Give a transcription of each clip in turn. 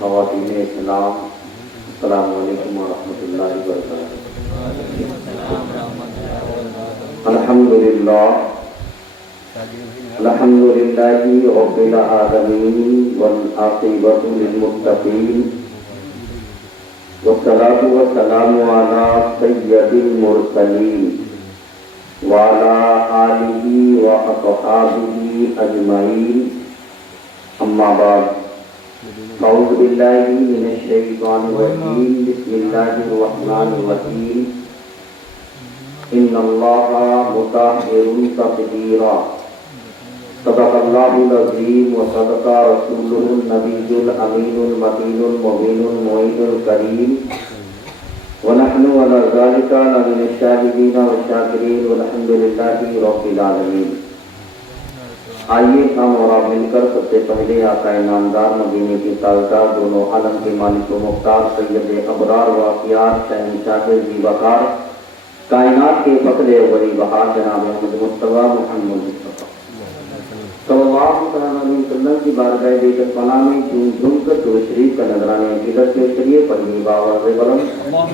خواتین اسلام، السلام علیکم ورحمۃ اللہ وبرکاتہ۔ الحمدللہ رب العالمین والعاقبۃ للمتقین والصلاۃ والسلام علی سید المرسلین وعلی آلہ واصحابہ اجمعین، اما بعد، اعوذ باللہ من الشیطان الرجیم، بسم اللہ الرحمن الرحیم، ان اللہ مطہر تطہیرا، صدق اللہ العظیم و صدق رسولہ النبی الامین المتین المبین المعین الکریم، ونحن علی ذلک لمن الشاہدین والشاکرین والحمد للہ رب العالمین۔ آئیے ہم اور آپ مل کر سب سے پہلے آقا نامدار مدینے کے تاجدار، دونوں عالم کے مالک و مختار، سید ابرار واقعات، شہنشاہ ذی وقار، کائنات کے فخر ولی بہار جناب احمد مصطفیٰ محمد مصطفیٰ صلی اللہ علیہ وسلم کی بارگاہ بیت پناہ میں جھوم جھوم کر درود شریف کا نذرانہ عقیدت پیش کریے۔ پڑھیے باواز بلند، اللہم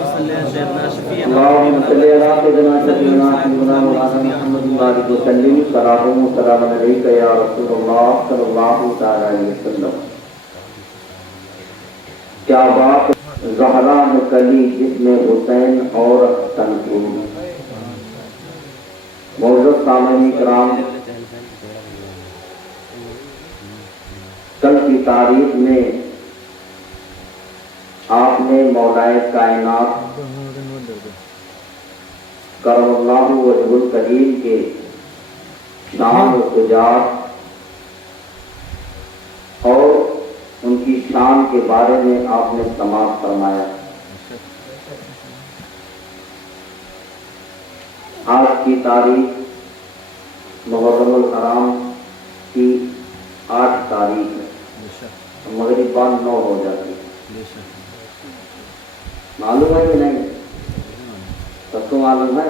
صلی علی سیدنا سیدنا محمد بارک وسلم، صلاۃ و سلام علیک یا رسول اللہ صلی اللہ تعالی علیہ وسلم۔ کیا بات زہرا نکلی جس میں حسین اور حسن کو۔ معزز سامعین کرام، کل کی تاریخ میں آپ نے مولائے کائنات کرم اللہ وجہ الکریم کے شان و شجاعت اور ان کی شان کے بارے میں آپ نے سماعت فرمایا۔ آج کی تاریخ محرم الحرام کی 8 تاریخ ہے، مغرب بعد 9 ہو جاتی ہے۔ معلوم ہے کہ نہیں؟ سب کو معلوم ہے؟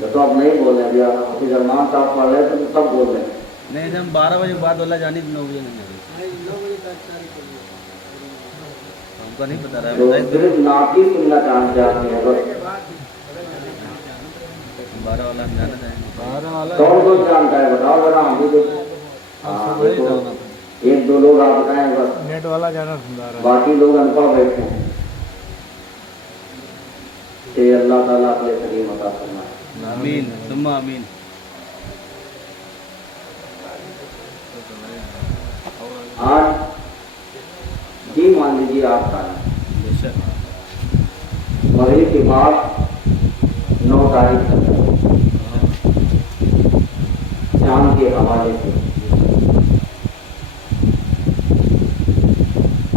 جب تو آپ نہیں بول رہے ہیں، حافظ ارمان صاحب پڑھ رہے تو سب بول رہے ہیں۔ نہیں، ہم 12 بجے بعد والا جانی 9 بجے نہیں ہم کو نہیں پتا رہا ہے، صرف ناقی سننا چاہتے ہیں بس۔ 12 والا ہم جانا چاہیں۔ کون کون جانتا ہے بتاؤ ذرا، ہم بھی ایک دو لوگ آپ بتائیں بس، نیٹ والا جانا سندا رہا ہے، باقی لوگ انپڑھ بیٹھے ہیں۔ کہ اللہ تعالیٰ اپنے کریم عطا فرمائے، آمین ثم آمین۔ آج جی مان لیجیے آپ کا مغرب کے بعد 9 تاریخ تک شام کے حوالے سے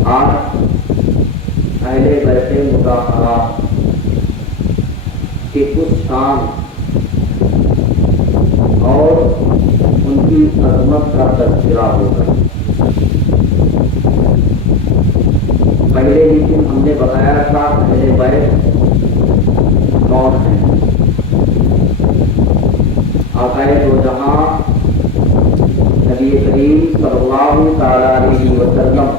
آج اہل بیت مطہرہ کہ اس شان اور ان کی عظمت کا تذکرہ ہوگا۔ پہلے ہی دن ہم نے بتایا تھا اہل بیت کون ہیں۔ آقا دو جہاں نبی کریم صلی اللہ تعالی علیہ وسلم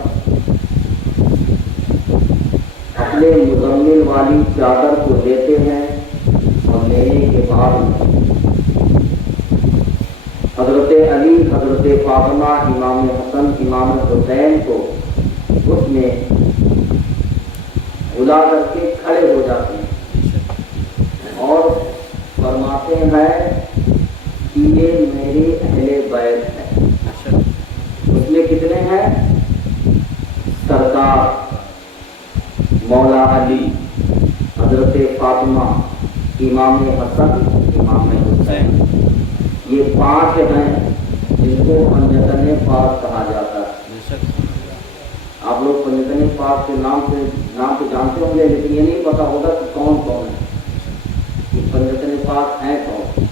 اپنے مزمل والی چادر کو لیتے ہیں اور لینے کے بعد حضرت علی، حضرت فاطمہ، امام حسن، امام حسین کو اس میں بلا کر کے کھڑے ہو جاتے ہیں اور فرماتے ہیں کہ یہ میری اہل بیت ہے۔ اس میں کتنے ہیں؟ سرکار مولا علی، حضرت فاطمہ، امام حسن، امام حسین، یہ 5 ہیں جن کو پنجتن پاک کہا جاتا ہے۔ آپ لوگ پنجتن پاک کے نام تو جانتے ہوں گے، لیکن یہ نہیں پتا ہوگا کہ کون کون ہے، کہ پنجتن پاک ہیں کون۔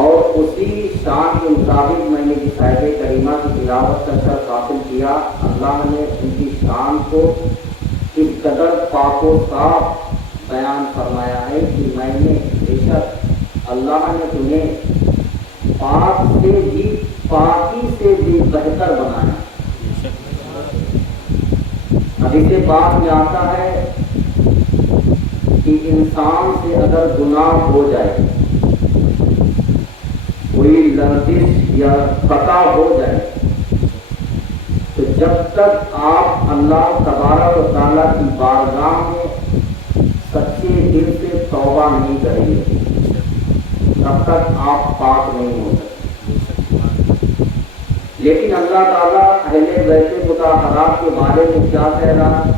اور اسی شان کے مطابق میں نے جس آیت کریمہ کی تلاوت کا شرف حاصل کیا، اللہ نے ان کی شان کو اس قدر پاک و صاف بیان فرمایا ہے کہ میں نے بے شک اللہ نے تمہیں پاک سے بھی پاکی سے بھی بہتر بنایا۔ حدیث پاک میں آتا ہے کہ انسان سے اگر گناہ ہو جائے، کوئی لرزش یا خطا ہو جائے، تو جب تک آپ اللہ تبارک و تعالیٰ کی بارگاہ میں سچے دل سے توبہ نہیں کریں گے، تب تک آپ پاک نہیں ہو سکتے۔ لیکن اللہ تعالیٰ اہل بیت مطہرات کے بارے میں کیا کہہ رہا ہے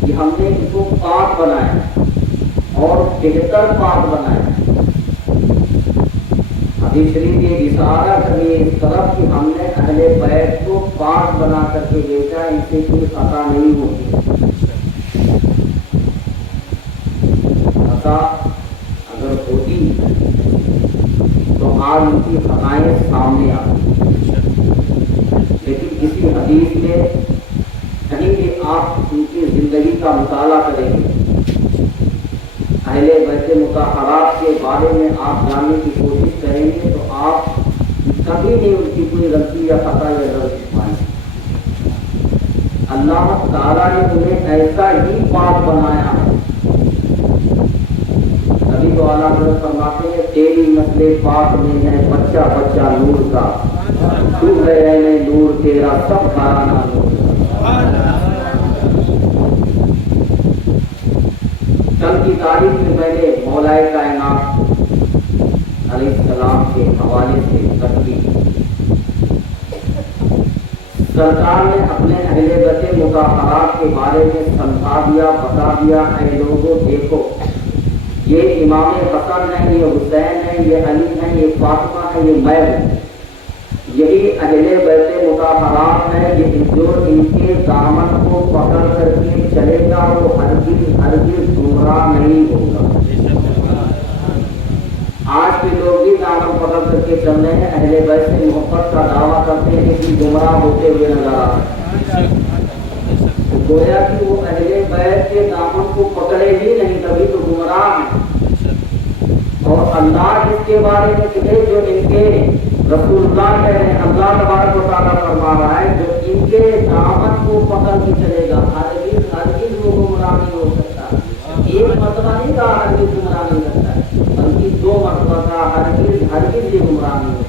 کہ ہم نے ان کو پاک بنایا اور بہتر پاک بنایا۔ حدیث شریف یہ اشارہ کریے اس طرف کہ ہم نے اہل بیت کو پاک بنا کر کے بھیجا، ان سے کوئی خطا نہیں ہوتی۔ خطا اگر ہوتی تو آج ان کی خطائیں سامنے آتی، لیکن کسی حدیث میں کہیں بھی آپ ان کی زندگی کا مطالعہ کریں گے، اہل بیت مطہرات کے بارے میں آپ جاننے کی کوشش کریں گے، تو آپ کبھی نہیں ان کی کوئی غلطی یا خطا یا غلط پائیں گے۔ اللہ تعالیٰ نے انہیں ایسا ہی پاک بنایا ہے۔ ابھی تو اعلیٰ حضرت فرماتے ہیں تیری نسل پاک میں ہے بچہ بچہ نور کا، تو ہے اے نور تیرا سب گھرانہ نور کا۔ کل کی تاریخ میں میں نے مولائے کائنات علیہ السلام کے حوالے سے تقریر، سرکار نے اپنے اہل بیت مطہرات کے بارے میں سمجھا دیا، بتا دیا، اے لوگوں دیکھو یہ امام حسن ہے، یہ حسین ہے، یہ علی ہے، یہ فاطمہ ہے، یہ میں ہوں، یہی اہل بیت مطہرات ہے، یہ جو ان کے دامن کو پکڑ کر کے چلے گا وہ ہرگز ہرگز گمراہ نہیں ہوگا۔ آج کے لوگ بھی دامن پکڑ کر کے چل رہے ہیں، اہل بیت سے محبت کا دعویٰ کرتے ہیں لیکن گمراہ ہوتے ہوئے نظر آ رہے ہیں۔ گویا کہ وہ اہل بیت کے دامن کو پکڑے ہی نہیں، تبھی تو گمراہ ہیں۔ اور اللہ جس کے بارے میں کہے، جو ان کے رسول اللہ کہہ رہے ہیں، اللہ تبارک و تعالیٰ فرما رہا ہے جو ان کے دامن کو پکڑ کے چلے گا ہرگز ہرگز وہ گمراہ نہیں ہو سکتا۔ ایک مرتبہ نہیں کہا ہرگز گمراہ نہیں کرتا ہے، بلکہ 2 مرتبہ کہا ہرگز ہرگز یہ گمراہ نہیں ہوتا۔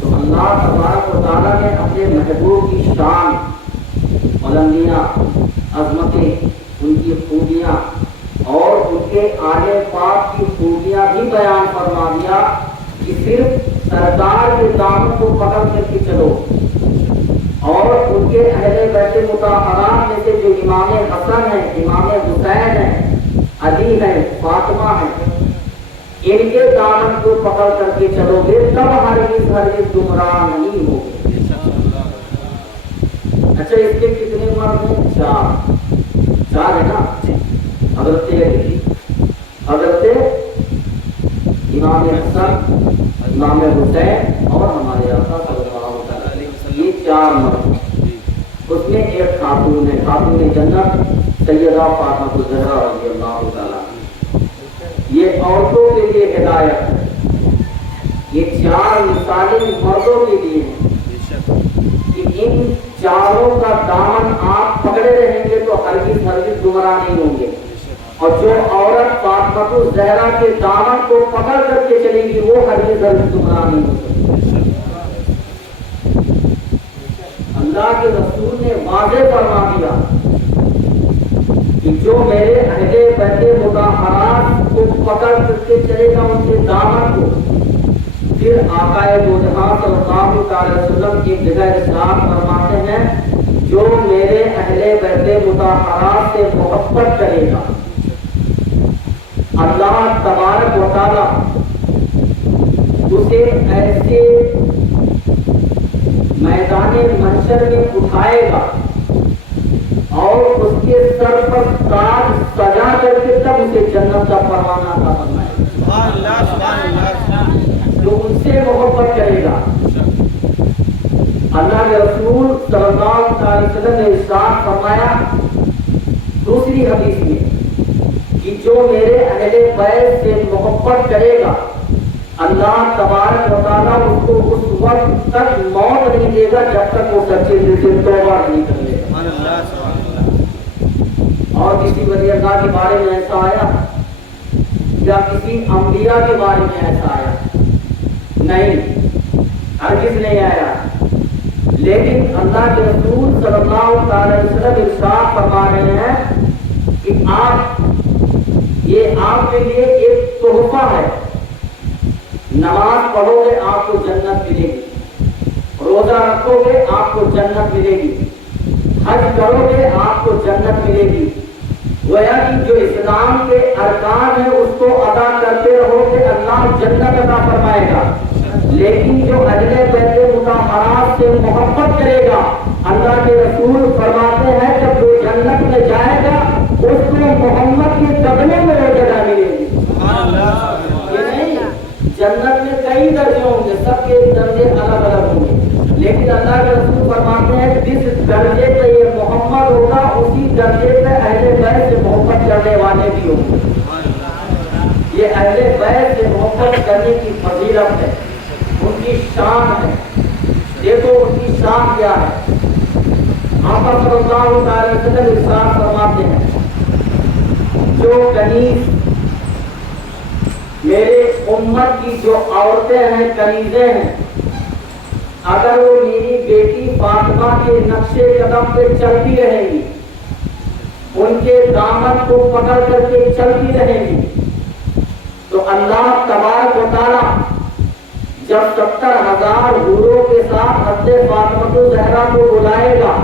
تو اللہ تبارک و تعالیٰ نے اپنے محبوب کی شان، بلندیاں، عظمتیں، ان کی خوبیاں اور ان کے آل پاک کی خوبیاں بھی بیان فرما دیا کہ صرف سرکار کے دامن کو پکڑ کر کے چلو، اور ان کے اہل بیت مطہرات میں سے جو امام حسن ہے، امام حسین ہے، علی ہے، فاطمہ ہے، ان کے دامن کو پکڑ کر کے چلو گے تب ہرگز ہرگز گمراہ نہیں ہوگے۔ اچھا اس کے کتنے مرد ہیں؟ 4 ہے نا؟ حضرت علی، حضرت امام حسن، امام حسین اور ہمارے آقا صلی اللہ علیہ وسلم، یہ 4 مرد۔ اس میں ایک خاتون ہے، خاتون جنت سیدہ فاطمہ الزہرا رضی اللہ تعالیٰ۔ یہ عورتوں کے لیے ہدایت ہے، یہ 4 مثالیں مردوں کے لیے ہیں کہ ان 4 کا دامن آپ پکڑے رہیں گے تو ہرگز ہرگز گمراہ نہیں ہوں گے، اور جو عورت فاطمہ الزہرا کے دامن کو پکڑ کر کے چلے گی وہ ہرگز ہرگز گمراہ نہیں ہو سکتی۔ اللہ کے رسول نے واضح فرما دیا کہ جو میرے اہل بیت مطہرات کو پکڑ کر کے چلے گا ان کے دامن کو، پھر آقا دو جہاں صلی اللہ علیہ وسلم کی جگہ ارشاد فرماتے ہیں جو میرے اہل بیت مطہرات سے محبت کرے گا، اللہ تبارک و تعالیٰ اسے ایسے میدان محشر میں اٹھائے گا اور اس کے سر پر تاج سجا کر کے تب اسے جنت کا پروانہ عطا فرمائے گا۔ جو ان سے محبت کرے گا، اللہ کے رسول صلی اللہ علیہ وسلم نے ارشاد فرمایا دوسری حدیث میں کہ جو میرے اہل بیت سے محبت کرے گا اللہ تبارک و تعالیٰ اس کو اس وقت تک موت نہیں دے گا جب تک وہ سچے دل سے توبہ نہیں کر لے گا۔ سبحان اللہ سبحان اللہ۔ اور کسی ولی اللہ کے بارے میں ایسا آیا یا کسی انبیاء کے بارے میں ایسا آیا؟ نہیں، ہرگز نہیں آیا۔ لیکن اللہ کے رسول صلی اللہ علیہ وسلم ارشاد فرما رہے ہیں کہ یہ آپ کے لیے ایک تحفہ ہے۔ نماز پڑھو گے آپ کو جنت ملے گی، روزہ رکھو گے آپ کو جنت ملے گی، حج کرو گے آپ کو جنت ملے گی۔ گویا کہ جو اسلام کے ارکان ہیں اس کو ادا کرتے رہو گے اللہ جنت عطا فرمائے گا۔ لیکن جو اہل بیت مطہرات سے محبت کرے گا، اللہ کے رسول فرماتے ہیں جب وہ جنت میں جائے گا اس کو محمد کے قدموں میں وہ جگہ ملے گی۔ یہ نہیں، جنت میں کئی درجے ہوں گے، سب کے درجے الگ الگ ہوں گے، لیکن اللہ کے رسول فرماتے ہیں جس درجے پہ یہ محمد ہوگا اسی درجے پہ اہل بیت سے محبت کرنے والے بھی ہوں گے۔ یہ اہل بیت سے محبت کرنے کی فضیلت ہے، ان کی شان ہے۔ دیکھو ان کی شان کیا ہے۔ آقا صلی اللہ علیہ وسلم ارشاد فرماتے ہیں جو کنیز میرے امت کی جو عورتیں ہیں، کنیزیں ہیں، اگر وہ میری بیٹی فاطمہ کے نقش قدم پہ چلتی رہیں گی، ان کے دامن کو پکڑ کر کے چلتی رہیں گی، تو اللہ تبارک و تعالیٰ جب 70,000 حوروں کے ساتھ حضرت فاطمہ الزہرا کو بلائے گا،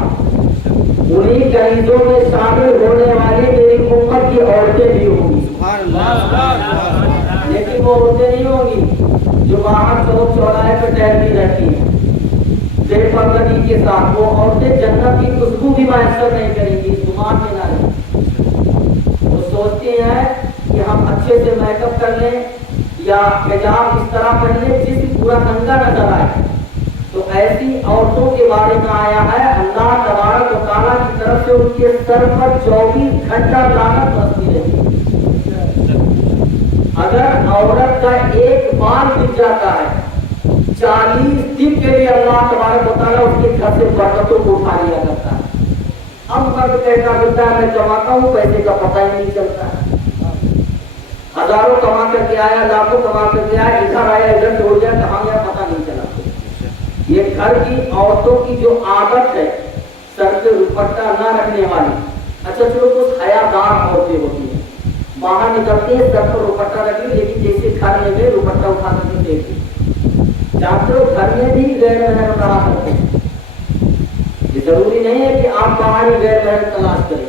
انہی کنیزوں میں شامل ہونے والی میری امت کی عورتیں بھی ہوں گی۔ سبحان اللہ۔ لیکن وہ عورتیں نہیں ہوں گی جو باہر چوک چوراہے پہ ٹہلتی رہتی ہیں بے پردگی کے ساتھ۔ وہ عورتیں جنت کی خوشبو بھی میسر نہیں کریں گی، گمان میں نہ رہیں۔ وہ سوچتی ہیں کہ ہم اچھے سے میک اپ کر لیں یا حجاب اس طرح پہن لیں جسم پورا ننگا نظر آئے۔ تو ایسی عورتوں کے بارے میں آیا ہے اللہ تبارک و تعالیٰ کی طرف سے ان کے سر پر 24 گھنٹہ لعنت برستی رہتی ہے۔ اگر عورت کا ایک بال گر جاتا ہے 40 دن کے لیے اللہ تبارک و تعالیٰ اس کے گھر سے برکتوں کو اٹھا لیا کرتا ہے۔ اب مرد کہتا ملتا ہے میں کماتا ہوں، پیسے کا پتہ ہی نہیں چلتا ہے، ہزاروں کما کر کے آیا، لاکھوں کما کر کے آیا، ادھر آیا ادھر چھوڑ گیا، کہاں گیا پتہ نہیں چلا۔ یہ گھر کی عورتوں کی جو عادت ہے سر پہ دوپٹہ نہ رکھنے والی، اچھا چلو کچھ حیادار عورتیں ہوتی ہیں، باہر نکلتی ہیں سر پر دوپٹہ رکھی، لیکن جیسے گھر میں گئے دوپٹہ اٹھا کر کے دیکھتے، جانتے ہو گھر میں بھی غیر محرم رہا کرتے ہیں۔ یہ ضروری نہیں ہے کہ آپ باہر ہی غیر محرم تلاش کریں،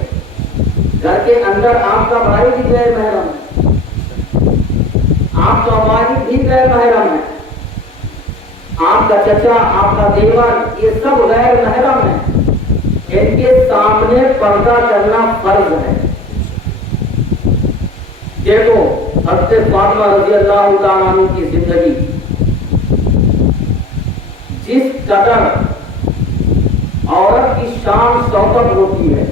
گھر کے اندر آپ کا بھائی بھی غیر محرم ہے، آپ کا والد بھی غیر محرم ہے، آپ کا چچا، آپ کا دیور، یہ سب غیر محرم ہیں، ان کے سامنے پردہ کرنا فرض ہے۔ دیکھو حضرت فاطمہ رضی اللہ تعالیٰ عنہ کی زندگی، جس قدر عورت کی شان شوکت ہوتی ہے،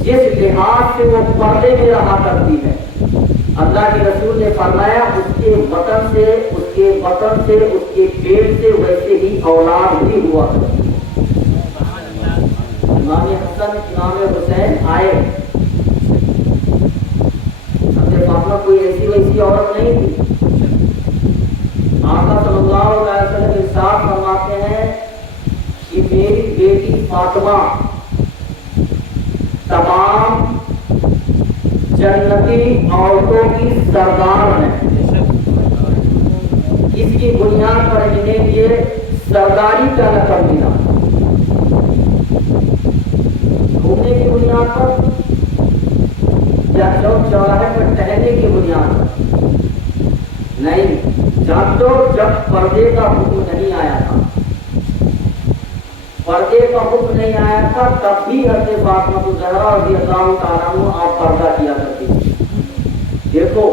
جس لحاظ سے وہ پردے میں رہا کرتی ہے، اللہ کے رسول نے فرمایا اس کے وطن سے، اس کے وطن سے، اس کے پیٹ سے ویسے ہی اولاد بھی ہوا کرتی ہے۔ امام حسن امام حسین آئے، حضرت فاطمہ کوئی ایسی ویسی عورت نہیں تھی۔ آقا صلی اللہ علیہ وسلم ارشاد فرماتے ہیں کہ میری بیٹی فاطمہ تمام جنتی عورتوں کی سردار ہے، اس کی بنیاد پر انہیں یہ سرداری کا لقب ملا۔ گھومنے کی بنیاد پر یا چوک چوراہے پر ٹہلنے کی بنیاد پر نہیں، جانتے ہو جب پردے کا حکم نہیں آیا تھا، پردے کا حکم نہیں آیا تھا، تب بھی حضرت فاطمہ الزہرا رضی اللہ تعالیٰ عنہ آپ پردہ کیا کرتی تھی۔ دیکھو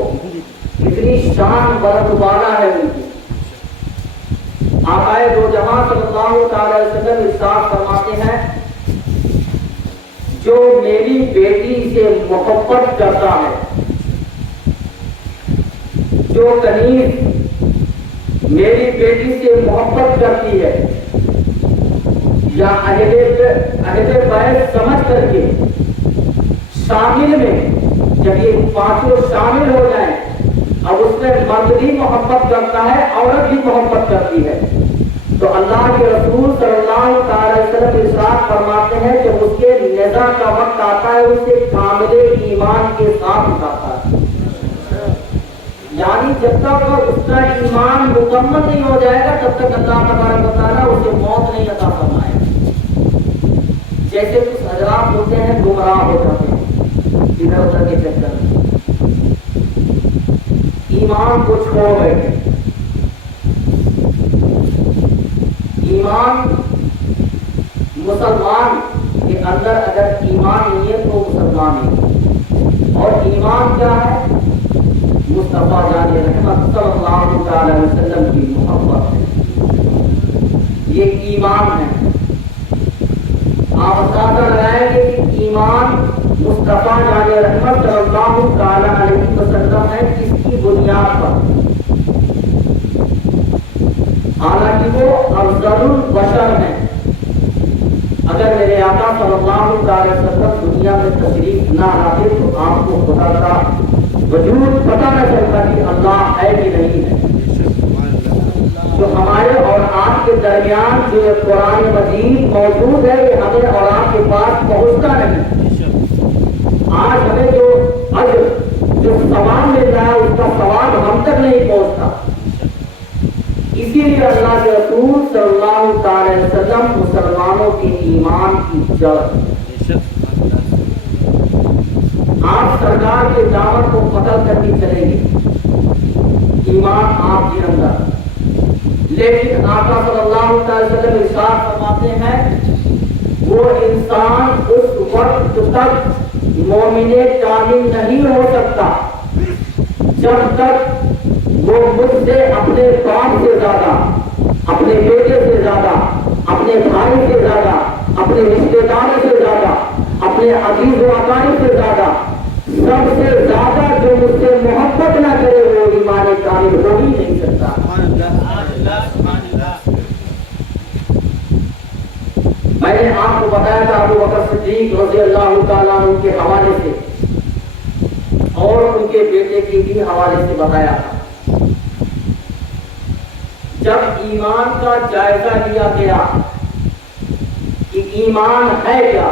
کتنی شان بلند بالا ہے ان کی۔ آقائے دو جہاں صلی اللہ تعالیٰ علیہ وسلم ارشاد فرماتے ہیں جو میری بیٹی سے محبت کرتا ہے، جو کنیز میری بیٹی سے محبت کرتی ہے یا اہل بیت سمجھ کر کے شامل میں جب یہ پانچوں شامل ہو جائیں، اب اس میں مرد بھی محبت کرتا ہے، عورت بھی محبت کرتی ہے، تو اللہ کے رسول صلی اللہ تعالی وسلم ارشاد فرماتے ہیں کہ اس کے نزاع کا وقت آتا ہے، اسے کامل ایمان کے ساتھ اٹھاتا ہے، یعنی جب تک اس کا ایمان مکمل نہیں ہو جائے گا تب تک اللہ تبارک و تعالیٰ اسے موت نہیں عطا فرمائے گا۔ جیسے کچھ حضرات ہوتے ہیں گمراہ ہو جاتے ہیں ادھر ادھر کے چکر میں، ایمان کو چھوڑ بیٹھے۔ ایمان مسلمان کے اندر اگر ایمان نہیں ہے تو مسلمان نہیں، اور ایمان کیا ہے؟ مصطفیٰ جان رحمت صلی اللہ علیہ وسلم کی محبت ہے، یہ ایمان ہے۔ آپ اندازہ لگائیں گے کہ ایمان مصطفیٰ جان رحمت صلی اللہ علیہ وسلم ہے کس کی بنیاد پر؟ حالانکہ وہ افضل البشر ہیں۔ اگر میرے آقا صلی اللہ علیہ وسلم دنیا میں تشریف نہ لاتے تو آپ کو خدا کا وجود پتہ نہ چلتا کہ اللہ ہے کہ نہیں ہے۔ جو ہمارے اور آپ کے درمیان جو قرآن مجید موجود ہے یہ ہمیں اور آپ کے پاس پہنچتا نہیں۔ آج ہمیں جو ثواب مل رہا ہے اس کا ثواب ہم تک نہیں پہنچتا۔ اسی لیے اللہ کے رسول صلی اللہ تعالی وسلم مسلمانوں کے ایمان کی جڑ، آپ سرکار کے دعوت کو قتل کر کے چلیں گے، ایمان آپ کے اندر، لیکن آقا صلی اللہ علیہ وسلم ارشاد فرماتے ہیں وہ انسان اس وقت تک مومن کامل نہیں ہو سکتا جب تک وہ مجھ سے اپنے باپ سے زیادہ، اپنے بیٹے سے زیادہ، اپنے بھائی سے زیادہ، اپنے رشتے داروں سے زیادہ، اپنے عزیز و اقارب سے زیادہ، سب سے زیادہ جو مجھ سے محبت نہ کرے وہ ایمان کامل ہو ہی نہیں سکتا۔ میں نے آپ کو بتایا تھا ابو بکر صدیق رضی اللہ تعالیٰ عنہ کے حوالے سے اور ان کے بیٹے کے بھی حوالے سے بتایا تھا۔ جب ایمان کا جائزہ لیا گیا کہ ایمان ہے کیا،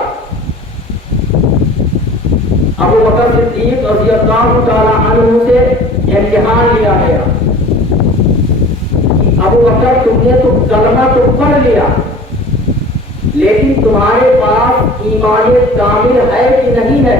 ابو بکر صدیق رضی اللہ تعالیٰ عنہ سے امتحان لیا گیا۔ ابو بکر تم نے تو کلمہ تو پڑھ لیا لیکن تمہارے پاس ایمان کامل ہے کہ نہیں ہے؟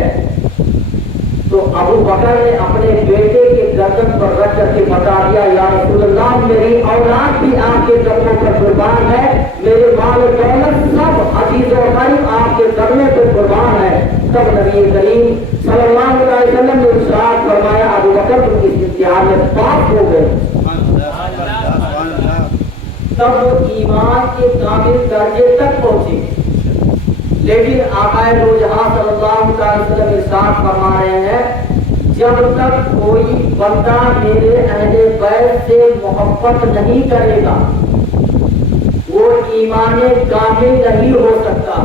تو ابو بکر نے اپنے بیٹے کے گردن پر رکھ کر کے بتا دیا یا رسول اللہ میری اولاد بھی آپ کے قدموں پر قربان ہے، میرے مال و دولت سب عزیز و اقارب آپ کے قدموں پر قربان ہے۔ تب نبی کریم صلی اللہ علیہ وسلم نے ارشاد فرمایا ابو بکر تم اس امتحان میں پاس ہو گئے۔ تب وہ ایمان کے کامل درجے تک پہنچے۔ لیکن آقا دو جہاں صلی اللہ علیہ وسلم ارشاد فرما رہے ہیں جب تک کوئی بندہ میرے اہل بیت سے محبت نہیں کرے گا وہ ایمان کامل نہیں ہو سکتا،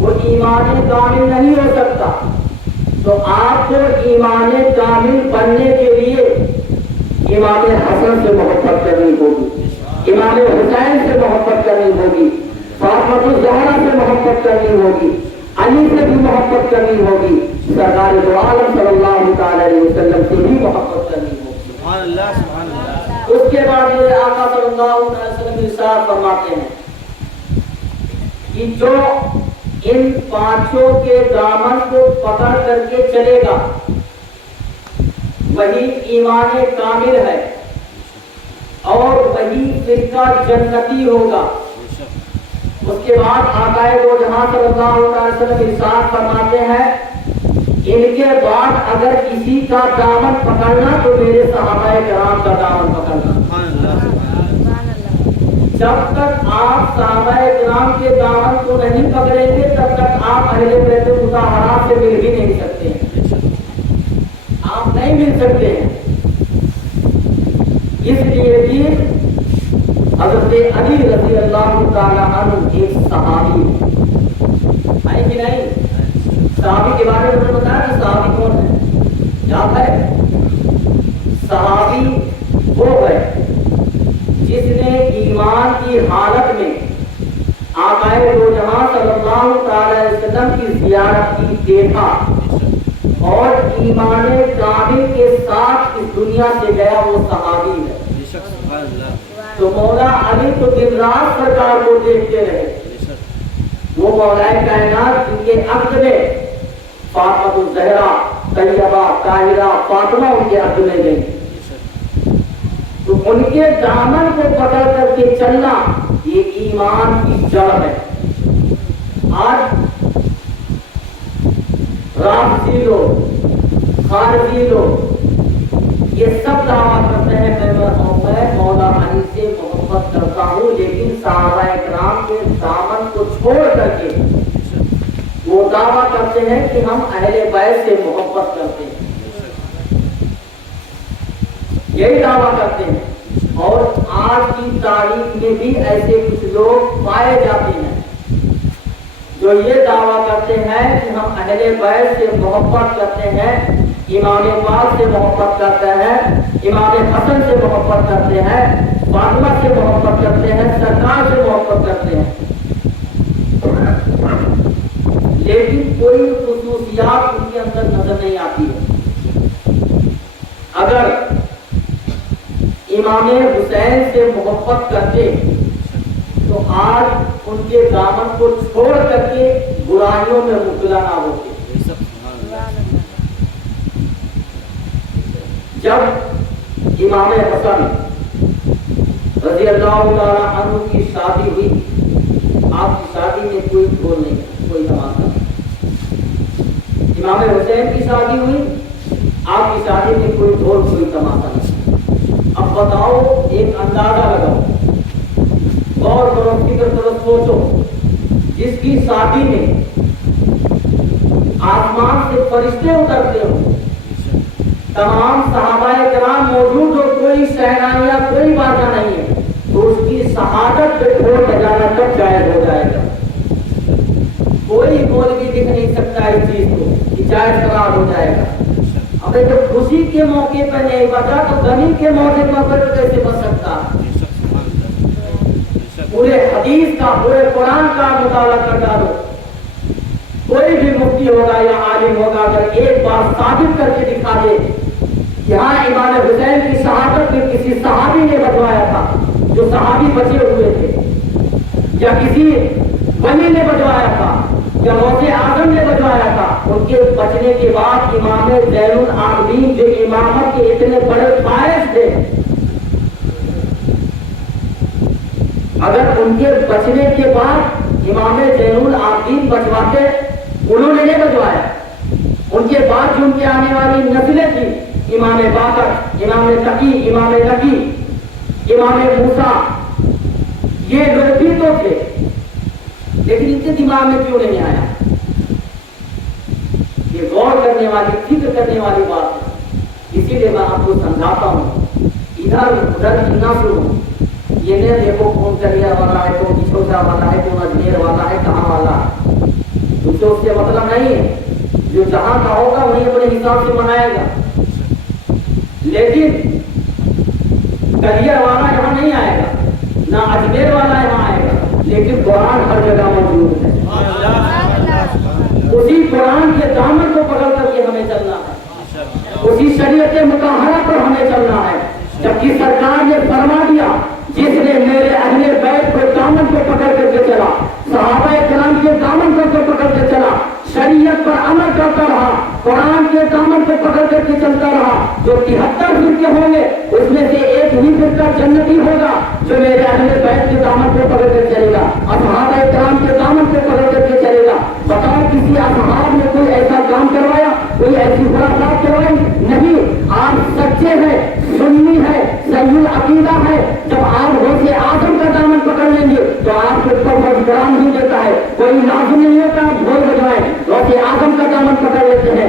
وہ ایمان کامل نہیں ہو سکتا۔ تو آپ کو ایمان کامل بننے کے لیے امام حسن سے محبت کرنی ہوگی، امام حسین سے محبت کرنی ہوگی، فاطمہ الزہرا سے محبت کرنی ہوگی، علی سے بھی محبت کرنی ہوگی، سرکار دو عالم صلی اللہ تعالی علیہ وسلم سے بھی محبت کرنی ہوگی۔ سبحان اللہ سبحان اللہ۔ اس کے بعد میرے آقا صلی اللہ علیہ وسلم ارشاد فرماتے ہیں کہ جو ان پانچوں کے دامن کو پکڑ کر کے چلے گا وہی ایمان کامل ہے اور وہی فرقہ جنتی ہوگا۔ اس کے بعد آقا دو جہاں صلی اللہ علیہ وسلم ارشاد فرماتے ہیں ان کے بعد اگر کسی کا دامن پکڑنا تو میرے صحابہ کرام کا دامن پکڑنا۔ جب تک آپ صحابہ کرام کے دامن کو نہیں پکڑیں گے تب تک آپ اہل بیت مطہرات سے مل بھی نہیں سکتے ہیں، آپ نہیں مل سکتے ہیں۔ اس لیے کہ حضرت علی رضی اللہ تعالیٰ عنہ ایک صحابی ہے کہ نہیں؟ صحابی کے بارے میں بتایا کہ صحابی کون ہے؟ یاد ہے؟ صحابی وہ ہے جس نے ایمان کی حالت میں آقائے دو جہاں صلی اللہ تعالی علیہ وسلم کی زیارت کی دیکھا اور ایمان کامل کے ساتھ اس دنیا سے گیا، وہ صحابی ہے۔ تو مولا علی تو دن رات سرکار کو دیکھتے رہے، وہ مولا کائنات جن کے عقد میں فاطمہ الزہرا، طیبہ، طاہرہ، فاطمہ ان کے عقد میں گئی، تو ان کے دامن کو پکڑ کر کے چلنا یہ ایمان کی جڑ ہے۔ آج رافضی لوگ، خارجی لوگ یہ سب دعویٰ کرتے ہیں میں مولا علی سے محبت کرتا ہوں، لیکن صحابہ کرام کے دامن کو چھوڑ کر کے وہ دعویٰ کرتے ہیں کہ ہم اہل بیت سے محبت کرتے ہیں، یہی دعویٰ کرتے ہیں۔ اور آج کی تاریخ میں بھی ایسے کچھ لوگ پائے جاتے ہیں جو یہ دعویٰ کرتے ہیں کہ ہم اہل بیت سے محبت کرتے ہیں، امام پاک سے محبت کرتے ہیں، امام حسن سے محبت کرتے ہیں، فاطمہ سے محبت کرتے ہیں، سرکار سے محبت کرتے ہیں، لیکن کوئی خصوصیات ان کے اندر نظر نہیں آتی ہے۔ اگر امام حسین سے محبت کرتے تو آج ان کے دامن کو چھوڑ کر کے برائیوں میں مبتلا نہ ہوتے۔ جب امام حسن رضی اللہ تعالیٰ عنہ کی شادی ہوئی، آپ کی شادی میں کوئی ڈھول نہیں، کوئی تماشا نہیں۔ امام حسین کی شادی ہوئی، آپ کی شادی میں کوئی ڈھول، کوئی تماشا نہیں۔ اب بتاؤ، ایک اندازہ لگاؤ، غور کرو، فکر کرو، سوچو، جس کی شادی میں آسمان سے فرشتے اترتے ہو، تمام صحابہ کرام موجود ہو، کوئی شہنائیاں، کوئی بازا نہیں ہے، تو اس کی شہادت پہ ڈھول بجانا کب جائز ہو جائے گا؟ کوئی مولوی دکھ نہیں سکتا اس چیز کو کہ جائز قرار ہو جائے گا۔ ابھی جب خوشی کے موقع پہ نہیں بچا تو غمی کے موقع پر کیسے بچ سکتا؟ پورے حدیث کا، پورے قرآن کا مطالعہ کر ڈالو، کوئی بھی مفتی ہوگا یا عالم ہوگا اگر ایک بار ثابت کر کے دکھا دے یہاں امام حسین کی شہادت میں کسی صحابی نے بجوایا تھا، جو صحابی بچے ہوئے تھے، یا کسی ولی نے بجوایا تھا، یا غوث اعظم نے بجوایا تھا، ان کے بچنے کے بعد امام زین العابدین جو امامت کے اتنے بڑے باعث تھے، اگر ان کے بچنے کے بعد امام زین العابدین بجواتے، انہوں نے نہیں بجوایا، ان کے بعد جو ان کے آنے والی نسلیں تھیں، امام باقر، امام تقی، امام نقی، امام موسیٰ، یہ لوگ بھی تو تھے، لیکن ان کے دماغ میں کیوں نہیں آیا؟ یہ غور کرنے والی، فکر کرنے والی بات ہے۔ اسی لیے میں آپ کو سمجھاتا ہوں، ادھر ادھر نہ سنو، یہ نہیں دیکھو کون کلیا والا ہے، کون بچھوسا والا ہے، کون اجمیر والا ہے، کہاں والا ہے، اس سے مطلب نہیں ہے، جو جہاں کا ہوگا وہیں اپنے حساب سے منائے گا، لیکن کلیا والا یہاں نہیں آئے گا، نہ اجمیر والا یہاں آئے گا، لیکن قرآن ہر جگہ موجود ہے۔ اسی قرآن کے دامن کو پکڑ کر کے ہمیں چلنا ہے، اسی شریعت مطہرہ پر ہمیں چلنا ہے، جبکہ سرکار نے فرما دیا جس نے میرے اہل بیت کو دامن کو پکڑ کر کے چلا، صحابہ کرام کے دامن کو پکڑ کے چلا، شریعت پر عمل کرتا رہا، قرآن کے دامن کو پکڑ کر کے چلتا رہا، جو 73 فرقے ہوں گے اس میں سے ایک ہی فرقہ جنتی ہوگا جو میرے اہل بیت کے دامن کو پکڑ کر چلے گا، اصحابہ کرام کے دامن کو پکڑ کر کے چلے گا۔ بتاؤ کسی اصحاب نے کوئی ایسا کام کروایا، کوئی ایسی خرافات کروائی؟ نہیں۔ آپ سچے ہیں، سنی ہے، صحیح العقیدہ ہے، جب آپ غوث اعظم کا دامن پکڑ لیں گے تو آپ کے اوپر مجبوران نہیں دیتا ہے، کوئی لازم نہیں ہوتا آپ ڈھول بجوائیں، غوث اعظم کا دامن پکڑ لیتے ہیں،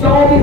24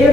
1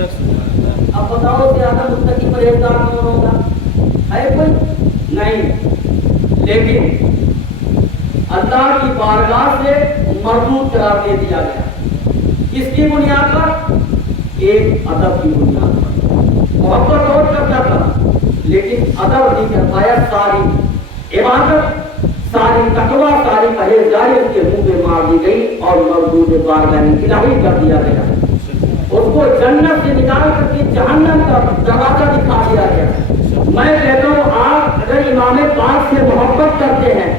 اب بتاؤ زیادہ متقی پرہیزگار کون ہوگا؟ ہے کوئی نہیں. لیکن اللہ کی بارگاہ سے مردود قرار دے دیا گیا. کس کی بنیاد پر؟ ایک ادب کی بنیاد پر. محبت اور کرتا تھا لیکن ادب نہیں کر پایا. ساری عبادت، ساری تقویٰ، ساری پرہیزگاری اس کے منہ میں مار دی گئی اور مردود بارگاہ الہی کر دیا گیا. اس کو جنت سے نکال کر کے جہنم کا دروازہ دکھا دیا گیا. میں کہتا ہوں آپ اگر امام پاک سے محبت کرتے ہیں،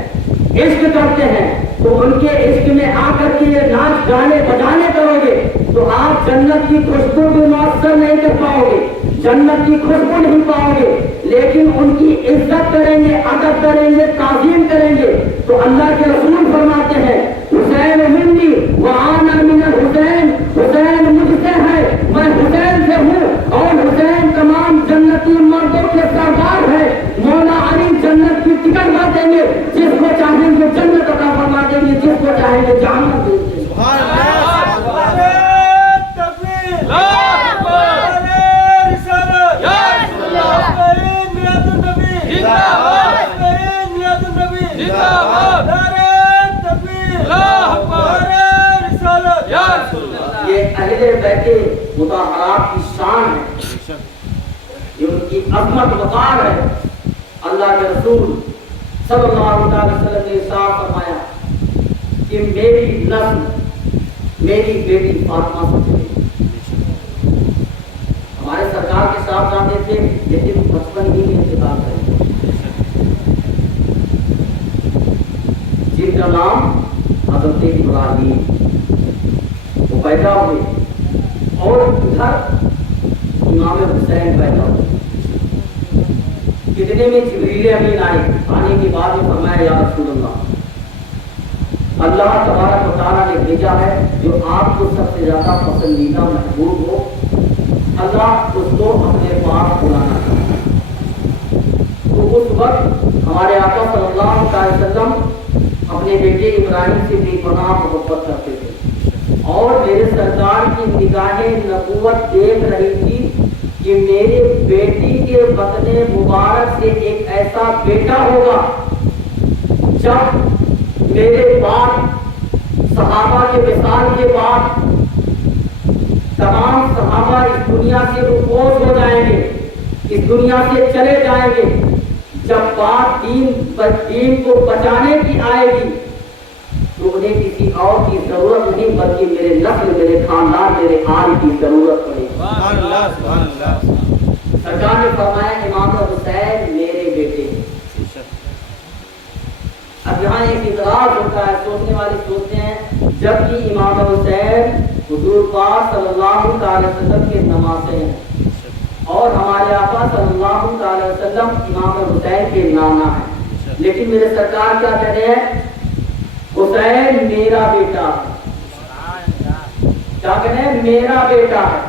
عشق کرتے ہیں، تو ان کے عشق میں آ کر کے یہ ناچ گانے بجانے کرو گے تو آپ جنت کی خوشبو بھی مؤثر نہیں کر پاؤ گے، جنت کی خوشبو نہیں پاؤ گے. لیکن ان کی عزت کریں گے، ادب کریں گے، تعظیم کریں گے تو اللہ کے رسول فرماتے ہیں حسین منی وانا من الحسین، حسین مجھ سے ہے، میں حسین سے ہوں. اور حسین تمام جنتی مردوں کے سردار ہے. مولا علی جنت کی ٹکٹ نہ دیں گے، جس کو چاہیں گے جنت عطا فرما دیں گے، جس کو چاہیں گے جہنم دیں گے. یہ اہل بیت مطہرات کی شان ہے، یہ ان کی عظمت وقار ہے. اللہ کے رسول صلی اللہ علیہ وسلم نے ارشاد فرمایا کہ میری نسل میری بیٹی فاطمہ سے چلے. ہمارے سرکار کے ساتھ جاتے تھے لیکن بچپن ہی میں انتقال کرے. جن کا نام حضرت ابراہیم، وہ پیدا ہوئے اور ادھر امام حسین پیدا ہوئے. کتنے میں جبریل امین آئے، آنے کے بعد میں فرمایا یا رسول اللہ، اللہ تبارک و تعالیٰ نے بھیجا ہے جو آپ کو سب سے زیادہ پسندیدہ محبوب ہو، اللہ اس کو اپنے پاس بلانا چاہتا ہے. تو اس وقت ہمارے آقا صلی اللہ علیہ وسلم اپنے بیٹے ابراہیم سے بے پناہ محبت کرتے تھے اور میرے سرکار کی نگاہیں نبوت دیکھ رہی تھی کہ میرے بیٹی کے بطن مبارک سے ایک ایسا بیٹا ہوگا. جب میرے بعد صحابہ کے وصال کے بعد تمام صحابہ اس دنیا سے رخصت ہو جائیں گے، اس دنیا سے چلے جائیں گے، جب بات دین کو بچانے کی آئے گی تو انہیں کسی اور کی ضرورت نہیں بلکہ میرے نسل، میرے خاندان، میرے آل کی ضرورت پڑے. سرکار نے فرمایا امام حسین میرے بیٹے. اب یہاں ایک اعتراض ہوتا ہے، سوچنے والے سوچتے ہیں جبکہ امام حسین حضور پاک صلی اللہ علیہ وسلم کے نواسے ہیں اور ہمارے آقا صلی اللہ علیہ وسلم امام حسین کے نانا ہیں، لیکن میرے سرکار کیا کہہ رہے ہیں؟ حسین میرا بیٹا ہے. کیا کہہ رہے ہیں؟ میرا بیٹا ہے.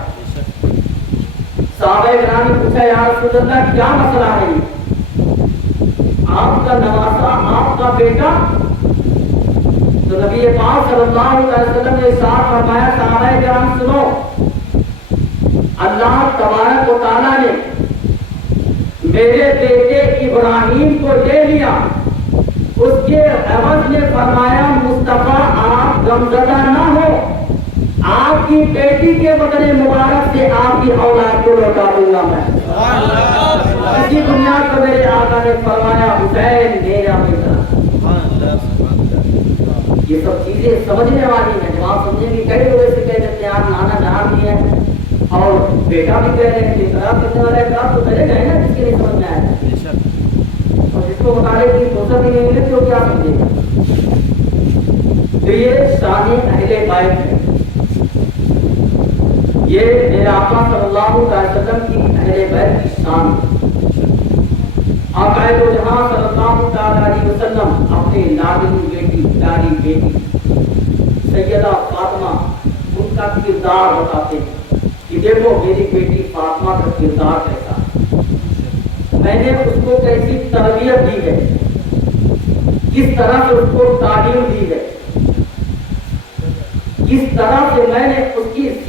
صحابہ کرام نے پوچھا یا رسول اللہ کیا مسئلہ ہے یہ؟ آپ کا نواسا، آپ کا بیٹا؟ تو نبی پاک صلی اللہ علیہ وسلم نے ارشاد فرمایا صحابہ کرام سنو، اللہ تبارک و تعالیٰ نے میرے بیٹے ابراہیم کو لے لیا، اس کے عوض میں فرمایا مصطفیٰ آپ غمزدہ نہ ہو، آپ کی بیٹی کے بدن مبارک سے آپ کی اولاد کو لوٹا دوں گا میں. اسی بنیاد پر میرے آقا نے فرمایا حسین میرا بیٹا. یہ سب چیزیں سمجھنے والی ہیں. جواب سمجھیں گے کئی لوگ ایسے کہہ دیتے ہیں آپ نانا جہاں بھی ہیں اور بیٹا بھی کہہ رہے ہیں، اعتراف کرنے والا اعتراف تو کرے گا نا جس کے نہیں سمجھ میں آیا، اور جس کو بتا رہے کہ دوسرا بھی نہیں ملے تو کیا سمجھے گا. تو یہ شان اہل بیت ہے، یہ میرے آقا صلی اللہ علیہ وسلم کی اہل بیت کی شان. آقا دو جہاں صلی اللہ علیہ وسلم اپنے لاڈلی بیٹی، پیاری بیٹی سیدہ فاطمہ ان کا کردار بتاتے ہیں کہ دیکھو میری بیٹی فاطمہ کا کردار کیسا ہے، میں نے اس کو کیسی تربیت دی ہے، کس طرح سے اس کو تعلیم دی ہے، کس طرح سے میں نے اس کی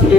6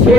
6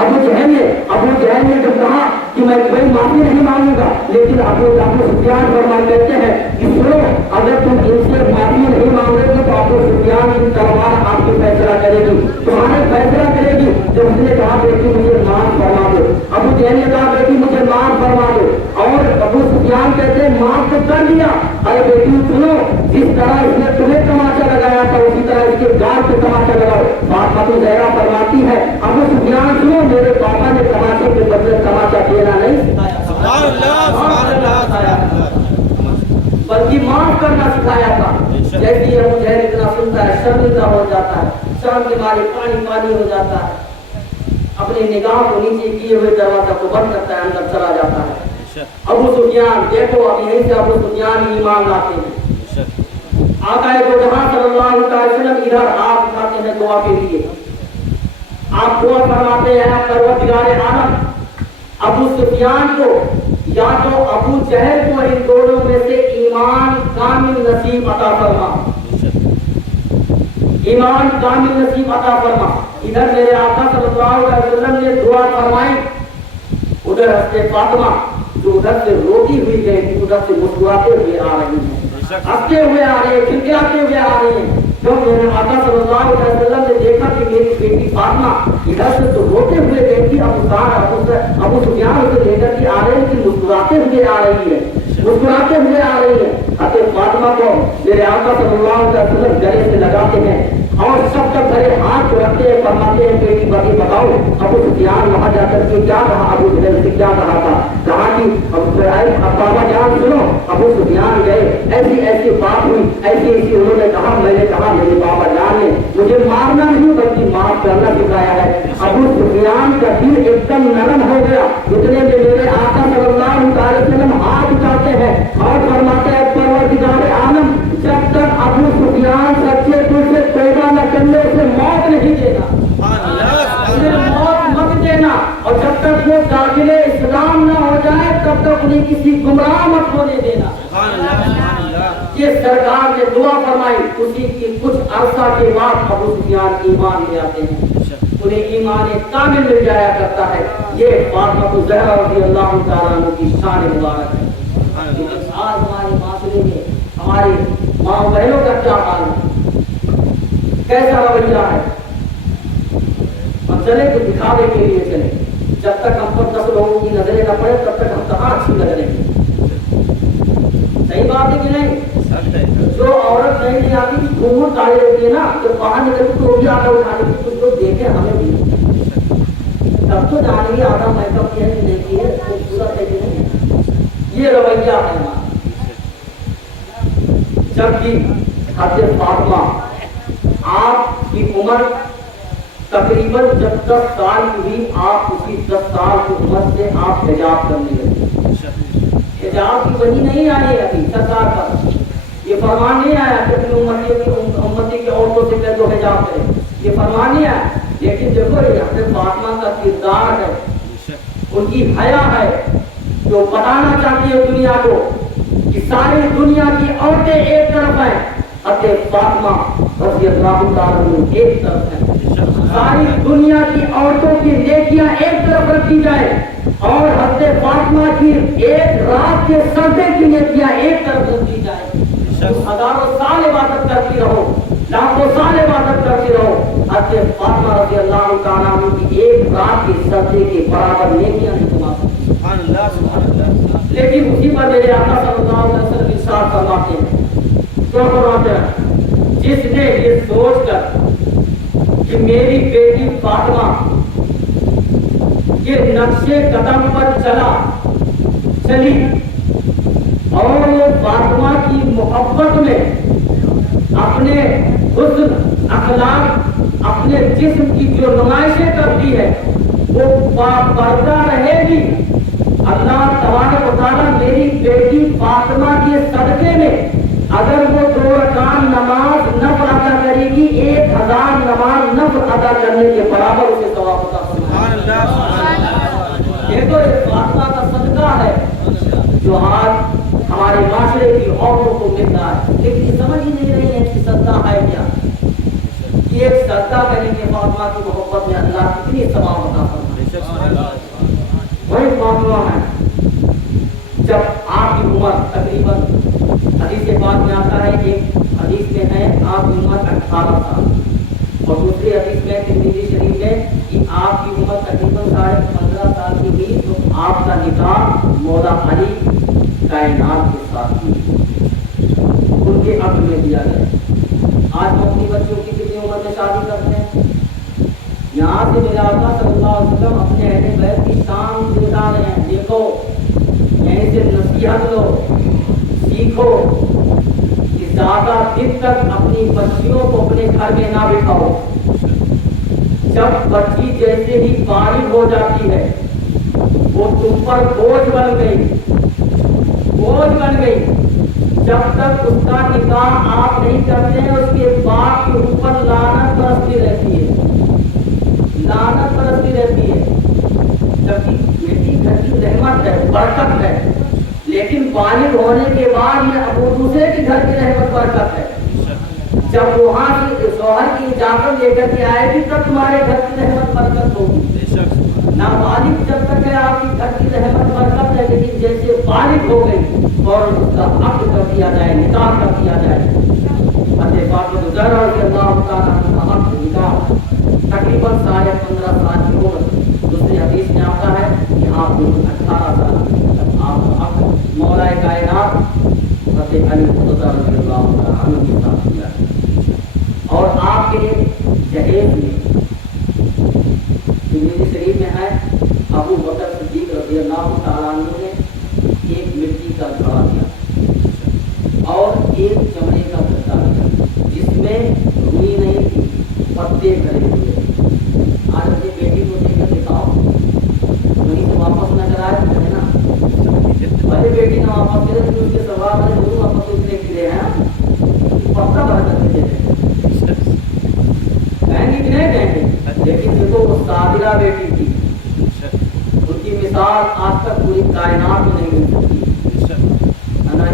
ابو جہل نے جب کہا کہ میں کوئی معافی نہیں مانگوں گا، لیکن ابو سفیان فرمان کہتے ہیں کہ سنو، اگر تم ان سے معافی نہیں مانگے گے تو ابو سفیان کی تلوار آپ کی فیصلہ کرے گی، تمہارے فیصلہ کرے گی۔ جب اس نے کہا بیٹی مجھے معاف فرما دو، ابو جہل نے کہا بیٹی مجھے معاف فرما دو، اور ابو سفیان کہتے ہیں معاف تو کر دیا، ارے بیٹی سنو، جس طرح اس نے تمہیں تماچا لگایا تھا اسی طرح اس کے گال پہ تماچا لگاؤ۔ فاطمہ زہرا فرماتی ہے ابو سفیان سنو، میرے پاپا نے تماچے کے بدلے تماچا دینا نہیں سکھایا، بلکہ معاف کرنا سکھایا تھا۔ جیسے ابو جہل اتنا سنتا ہے شرمندہ ہو جاتا ہے، شرم کے مارے پانی پانی ہو جاتا ہے، اپنی نگاہ کو نیچے کیے ہوئے دروازہ کو بند کرتا ہے، اندر چلا جاتا ہے۔ ابو سفیان دیکھو، اب یہیں سے ابو سفیان ایمان لاتے ہیں۔ آقا دو جہاں صلی اللہ علیہ وسلم ادھر ہاتھ اٹھاتے ہیں دعا کے لیے، آپ دعا فرماتے ہیں پروردگار عالم ابو سفیان کو یا تو ابو جہل کو ان دونوں میں سے ایمان کامل نصیب عطا فرما، ایمان کامل نصیب عطا فرما۔ ادھر میرے آقا صلی اللہ علیہ وسلم نے دعا فرمائی، ادھر حضرت فاطمہ جو ادھر سے روتی ہوئی گئی تھی ادھر سے مسکراتے ہوئے آ رہی ہیں، ہنستے ہوئے آ رہے ہیں، کھلکھلاتے ہوئے آ رہے ہیں۔ جب میرے آقا صلی اللہ علیہ وسلم نے دیکھا کہ میری بیٹی فاطمہ ادھر سے تو روتے ہوئے گئی تھی، ابو سفیان اسے لے کر کے آ رہے ہیں کہ مسکراتے ہوئے آ رہی ہے، مسکراتے ہوئے آ رہی ہے۔ حضرت فاطمہ کو میرے آقا صلی اللہ علیہ وسلم گلے سے لگاتے ہیں اور سب تک بھرے ہاتھ کو رکھتے ہیں، فرماتے ہیں بیٹی باقی بتاؤ ابو سفیان وہاں جا کر کے کیا کہا، ابو جہل سے کیا کہا تھا؟ کہا کہ بابا جان سنو، ابو سفیان گئے، ایسی ایسی بات ہوئی، ایسی ایسی انہوں نے کہا، میں نے کہا میرے بابا جان نے مجھے مارنا نہیں بلکہ معاف کرنا سکھایا ہے۔ ابو سفیان کا دل ایک دم نرم ہو گیا، اتنے میں میرے آقا صلی اللہ علیہ وسلم ہاتھ اٹھاتے ہیں اور فرماتے ہیں پروردگار عالم جب تک ابو سفیان سچے دل سے توبہ نہ کرنے اسے موت نہیں دینا، اسے موت مت دینا، اور جب تک وہ داخل اسلام نہ ہو جائے تب تک انہیں کسی گمراہ مت ہونے دینا۔ یہ سرکار نے دعا فرمائی، اسی کی کچھ عرصہ کے بعد ابو سفیان ایمان لے آتے ہیں، انہیں ایمان کامل مل جایا کرتا ہے۔ یہ فاطمہ زہرا رضی اللہ تعالیٰ عنہ کی شان مبارک ہے۔ آج ہمارے معاشرے میں ہماری ماں بہنوں کا کیا حال ہے، کیسا رویہ ہے؟ ہم چلے تو دکھاوے کے لیے چلے، جب تک ہم پر 10 لوگوں کی نظریں نہ پڑے تب تک ہم کہاں اچھی لگ رہے ہیں؟ صحیح بات ہے کہ نہیں؟ جو عورت نہیں آتی گھومٹ ڈالے رہتی ہے نا، جب باہر نکلتی تو وہ بھی آدھا اٹھانے کی، کچھ لوگ دیکھیں ہمیں بھی، تب تو جانے گی آدھا میک اپ کیا ہے نہیں کی ہے، خوبصورت ہے کہ نہیں؟ یہ رویہ ہے ہمارا۔ جبکہ حضرت فاطمہ آپ کی عمر تقریباً جب 10 سال کی ہوئی، آپ اسی 10 سال کی عمر سے آپ حجاب کرنے لگے۔ حجاب کی وجہ نہیں آئی ابھی سرکار پر، یہ فرمان نہیں آیا کہ اپنی امتی کی عورتوں سے کہہ دو حجاب کریں، یہ فرمان نہیں آیا۔ لیکن دیکھو یہ حضرت فاطمہ کا کردار ہے، ان کی حیا ہے، جو بتانا چاہتی ہے دنیا کو کہ ساری دنیا کی عورتیں ایک طرف ہیں، حضرت فاطمہ رضی اللہ تعالیٰ عنہ ایک طرف ہیں۔ ساری دنیا کی عورتوں کی نیکیاں ایک طرف رکھی جائے اور حضرت فاطمہ کی ایک رات کے سجدے کی نیکیاں ایک طرف رکھی جائے۔ ہزاروں سال عبادت کرتی رہو، لاکھوں سال عبادت کرتی رہو، حضرت فاطمہ رضی اللہ تعالیٰ عنہ کی ایک رات کے سجدے کے برابر نیکیاں نہیں کما سکتی۔ لیکن اسی پر میرے آقا صلی اللہ علیہ وسلم ارشاد فرماتے ہیں، کیا فرماتے ہیں؟ جس نے یہ سوچ کر کہ میری بیٹی فاطمہ یہ نقشے قدم پر چلی اور وہ فاطمہ کی محبت میں اپنے حسن اخلاق اپنے جسم کی جو نمائشیں کرتی ہے وہ پردہ رہے گی، اللہ تبارک و تعالیٰ میری بیٹی فاطمہ کے صدقے میں اگر وہ 2 رکعت نماز نفل ادا کرے گی 1000 نماز نفل ادا کرنے کے برابر اسے ثواب عطا فرمائے گا۔ یہ تو ایک فاطمہ کا صدقہ ہے جو آج ہمارے معاشرے کی عورتوں کو ملتا ہے، لیکن یہ سمجھ ہی نہیں رہی ہے کہ صدقہ ہے کیا۔ یہ ایک صدقہ کریں گے فاطمہ کی محبت میں اللہ کتنی ثواب عطا فرمائے۔ عقد میں دیا گیا۔ آج ہم اپنی بچوں کی کتنی عمر میں شادی کرتے ہیں؟ یہاں سے میرا آقا صلی اللہ علیہ وسلم اپنے اہل بیت کی شان دکھا رہے ہیں، دیکھو یہیں سے نصیحت لو، سیکھو کہ زیادہ دن تک اپنی بچیوں کو اپنے گھر میں نہ بٹھاؤ۔ جب بچی جیسے ہی بالغ ہو جاتی ہے وہ تم پر بوجھ بن گئی، بوجھ بن گئی۔ جب تک اس کا نکاح آپ نہیں کرتے ہیں اس کے باپ کے اوپر لعنت برستی رہتی ہے، لعنت برستی رہتی ہے۔ جبکہ بیٹی گھر کی رحمت ہے، برکت ہے، لیکن بالغ ہونے کے بعد یہ ابو دوسرے کے گھر کی رحمت برکت ہے۔ جب وہاں سے شوہر کی اجازت لے کر کے آئے گی تب تمہارے گھر کی رحمت برکت ہوگی۔ نابالغ جب تک ہے آپ کی گھر کی رحمت برکت ہے، لیکن جیسے بالغ ہو گئی اور اس کا عقد کر دیا جائے، نکاح کر دیا جائے۔ حضرت فاطمہ زہرا رضی اللہ تعالیٰ عنہ کا عقد نکاح تقریباً 15.5 سال کی عمر، دوسری حدیث میں آتا ہے کہ آپ کو 18 سال آپ عقد مولا کائنات حضرت علی رضی اللہ تعالیٰ عنہ کے ساتھ کیا اور آپ کے جہیز میں ترمذی شریف میں ہے ابو بکر صدیق رضی اللہ تعالیٰ عنہ نے ایک مٹی کا گھڑا دیا اور ایک چمڑے کا گدا دیا جس میں روئی نہیں تھی، پتے بھرے ہوئے۔ آج اپنی بیٹی کو دے کر دکھاؤ، وہیں سے واپس نہ کرائے ہے نا، بھلے بیٹی نہ واپس کرے تو اس کے سوال میں ضرور واپس اس نے گرے ہیں، پتا بھر کر کے دے کہیں گے کہ نہیں کہیں گے، لیکن دیکھو وہ صابرہ بیٹی تھی، ان کی مثال آج تک پوری کائنات میں نہیں مل سکتی،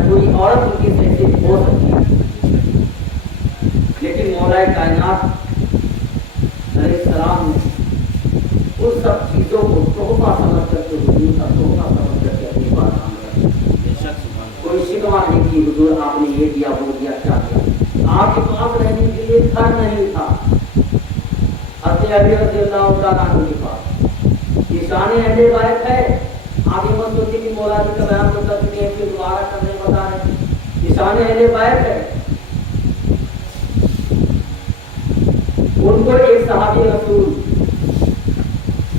کوئی عورت ان کی حیثیت ہو سکتی ہے، لیکن مولا کائنات علیہ السلام نے ان سب چیزوں کو تحفہ سمجھ کر کے حضور کا تحفہ سمجھ کر کے اپنی بات رکھا۔ کوئی شکوہ نہیں کی حضور آپ نے یہ دیا وہ دیا کیا دیا، آپ کے پاس رہنے کے لیے گھر نہیں تھا۔ حضرت علی رضی اللہ تعالیٰ عنہ کے پاس نشان اہل بیت ہے، آپ یہ مت سوچیں کہ مولا جی کا بیان تو کر چکے ہیں پھر دوبارہ کرنے بتا رہے ہیں، نشان اہل بیت ہے۔ ان کو ایک صحابی رسول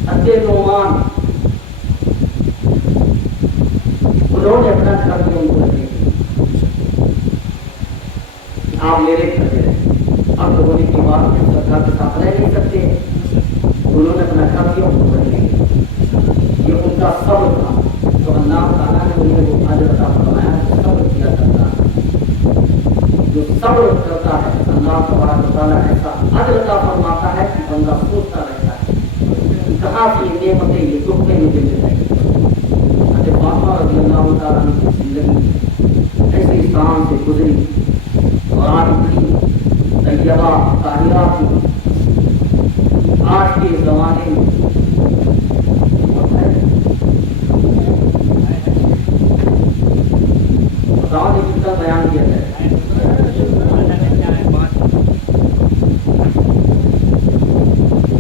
حضرت نعمان انہوں نے اپنا گھر بھی ان کو دے آپ میرے گھر میں رہیں، اب ہونے کے بعد میں سرکار کے ساتھ رہ نہیں سکتے، انہوں نے اپنا گھر بھی ان کو دے یہ ان کا صبر تھا، تو اللہ تعالیٰ نے انہیں وہ اجر عطا فرمایا جو صبر کیا کرتا ہے، جو صبر کرتا ہے اللہ تبارک و تعالیٰ ایسا اجر عطا فرماتا ہے کہ بندہ سوچتا رہتا ہے کہاں سے یہ نعمتیں یہ تحفے مجھے مل رہے ہیں۔ حضرت فاطمہ رضی اللہ تعالیٰ عنہ کی زندگی ایسے شان سے گزری اور آج اتنی طیبہ طاہرہ تھی، آج کے زمانے میں بیان کیا جائے۔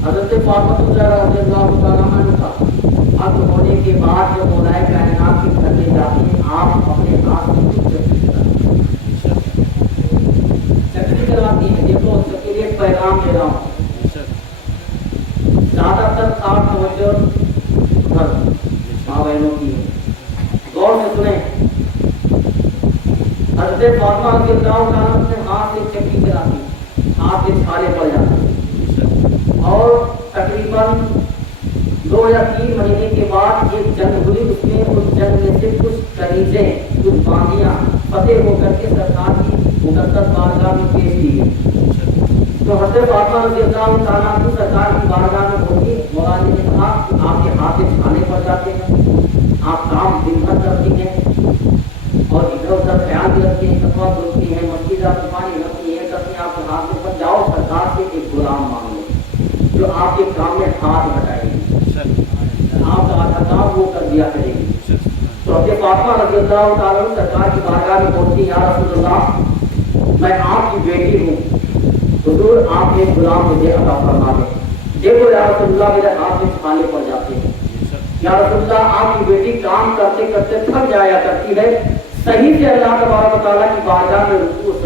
حضرت فاطمہ زہرا رضی اللہ تعالیٰ عنہ کا عقد ہونے کے بعد جب مولا کائنات کے گھر میں جاتے ہیں آپ اپنے ہاتھ سے چکری کرواتی ہیں۔ دیکھو اس کے لیے ایک پیغام دے رہا ہوں، زیادہ تر آپ توجہ ماں بہنوں کی غور سے سنیں۔ حضرت فاطمہ رضی اللہ تعالیٰ عنہ نے ہاتھ سے چکی چلاتی، ہاتھ سے چھالے پڑ جاتے اور تقریباً 2 یا 3 مہینے کے بعد ایک جنگ ہوئی، اس میں اس جنگ میں سے کچھ کنیزیں کچھ باندیاں فتح ہو کر کے سرکار کی مقدس بارگاہ میں پیش کی گئی۔ تو حضرت فاطمہ رضی اللہ تعالیٰ عنہ سرکار کی بارگاہ میں پہنچی، مولا جی نے کہا کہ آپ کے ہاتھ سے چھالے پڑ جاتے ہیں، آپ کام دن بھر کرتی ہیں اور ادھر ادھر خیال بھی رکھتی ہیں، کپڑا دھوتی ہیں، مسجد آپ پانی رکھتی ہیں، کرتی ہیں، آپ کے ہاتھ میں پڑ جاؤ سرکار سے ایک غلام مانگ لو جو آپ کے کام میں ہاتھ بٹائے گی، آپ کا آدھا کام وہ کر دیا کرے گی۔ تو حضرت فاطمہ رضی اللہ تعالیٰ عنہ سرکار کی بارگاہ میں پہنچتی، یا رسول اللہ میں آپ کی بیٹی ہوں، حضور آپ ایک غلام مجھے عطا فرما دیں۔ دیکھو یا رسول اللہ میرے ہاتھ میں چھالے پڑ جاتے ہیں، یا رسول اللہ آپ کی بیٹی کام کرتے کرتے تھک جایا کرتی ہے، صحیح سے اللہ تبارک و تعالیٰ کی بارگاہ میں رکوع